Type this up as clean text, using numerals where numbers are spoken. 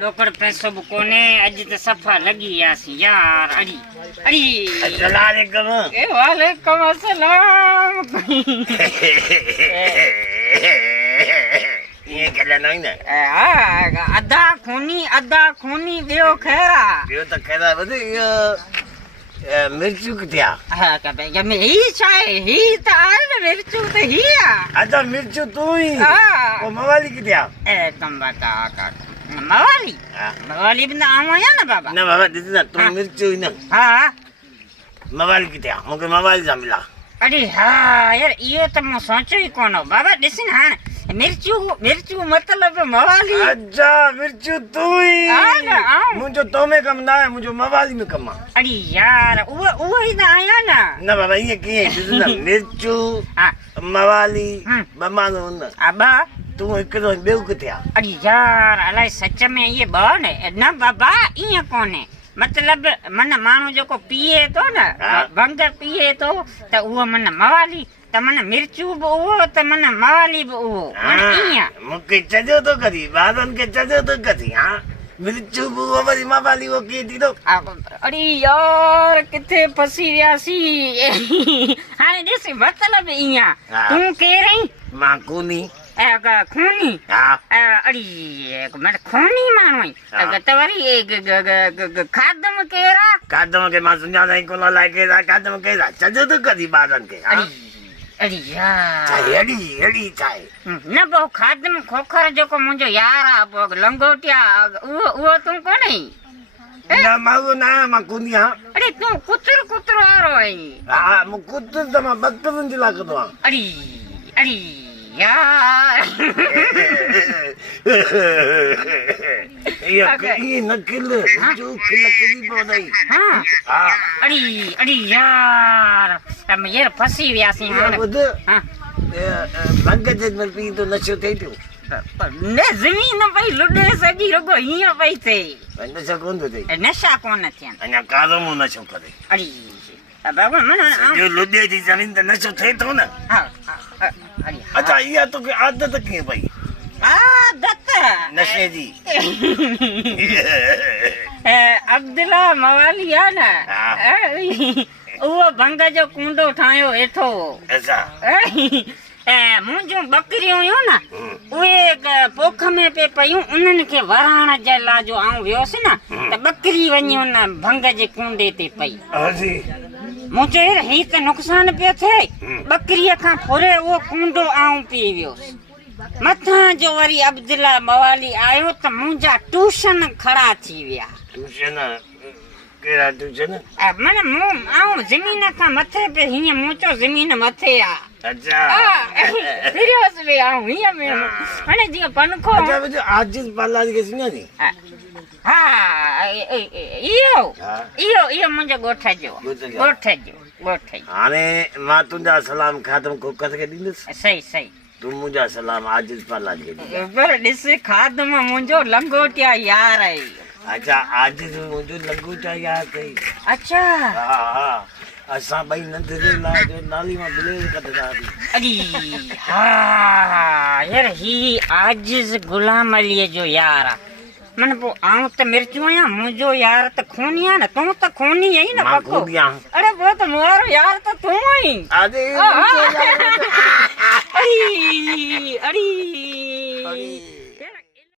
लोकड़ पैसो भी कोने अज तो सफा लगी यासी यार अड़ी अड़ी अस्सलाम वालेकुम ए वालेकुम अस्सलाम ये कला नहीं ना अदा खूनी बियो खैरा बियो तो खैरा बदे मिर्चू किया हां का बे जमे ही चाय ही त आए न मिर्चू तो ही अच्छा मिर्चू तू ही वो मवाली किया एकदम बता का मवाली भी ना आया ना बाबा ना बाबा दीदी ना तू मिर्चू ही ना हां मवाली किया मुके मवाली जा मिला अरे हाँ यार ये तो मैं सोचो ही कौन हो बाबा दिसन हाँ मिर्चू मतलब मवाली अच्छा मिर्चू तू ही मुझे तो में कम ना है मुझे मवाली में कम अरे यार वो ही ना आया ना ना बाबा ये किए ना मिर्चू मवाली बमानो ना अबा तू एक तो बेवकूफिया अरे यार अलाए सच में ये बन है ना बाबा ये कौन है मतलब मन मानो जो को पिए तो ना भंग पिए तो वो मन मवाली त मन मिर्चू वो त मन मवाली वो मन इया मुके चजो तो करी बादन के चजो तो करी हां मिर्चू वो वरी मवाली वो की दी तो अरे यार किथे फसी रियासी हाने देसी मतलब इया तू के रही मां कोनी खूनी अड़ी मैं खूनी मानो तवरी खादम के मां सुना नहीं कोला लागे खादम केरा चजो तो कदी बादन के अड़ी यार अड़ी चाय न बहु खादम खोखर जो को मुझो यार लंगोटिया वो तू कोन है ना मागो ना मां कोनिया अरे तू कुतर आ रो है हां मु कुतर त मां बकरन जिला कदो अड़ी यार ये नकिल जो खिलकली पौधई हां अड़ी यार हम ये फसी व्यासी हां बंगज में पी तो नशो थे तो ने जमीन भाई लुडे सजी रगो हिया भाई थे नशा कौन थे नशा कौन थियन अना कालो मु नशो करे अड़ी बाबा मन जो लुडे जी जमीन तो नशो थे तो ना हां अच्छा ये तो के आदत के भाई आदत नशे जी अब्दुल्ला मवाली है ना वो भंग जो कुंडो ठायो एठो ऐसा मुंहिंजूं बकरियूं हुयूं न उहे पोख में पे पयूं उन्हनि खे वराइण जे लाइ जो आऊं वियोसि न त बकरी वञी हुन भंग जे कुंडे ते पई मुंहिंजो ही त नुक़सान पियो थिए बकरीअ खां फुरे उहो कुंडो आऊं पी वियोसि मथां जो वरी अब्दुल्ला मवाली आयो त मुंहिंजा ट्यूशन खड़ा थी विया ट्यूशन केड़ा ट्यूशन मन मूं आऊं ज़मीन खां मथे पे हीअं मुंहिंजो ज़मीन मथे आ अच्छा सीरियस में आऊं हीअं में हाणे जीअं पंखो अच्छा मुझे आजिज बालाजी के सुना नी हाँ इहो मुंहिंजो ॻोठ जो हाणे मां तुंहिंजा सलाम खादम कोकत खे ॾींदुसि सही तू मुंहिंजा सलाम आजिज बालाजी खे ॾींदुसि पर ॾिस खादम मुंहिंजो लंगोटिया यार आहे अच्छा आजिज मुंहिंजो लंगोटिया यार अथई अच्छा हा असां ॿई नंढ जे लाइ जो नाली मां ब्लेड कढंदासीं अरे हा यार ही आजिज गुलाम अलीअ जो यार आहे मन पोइ आऊं त मिर्चू आहियां मुंहिंजो यार त खूनी आहे न तूं त खूनी आई न पको अरे वो त मुंहिंजो यार त तूं आई अरे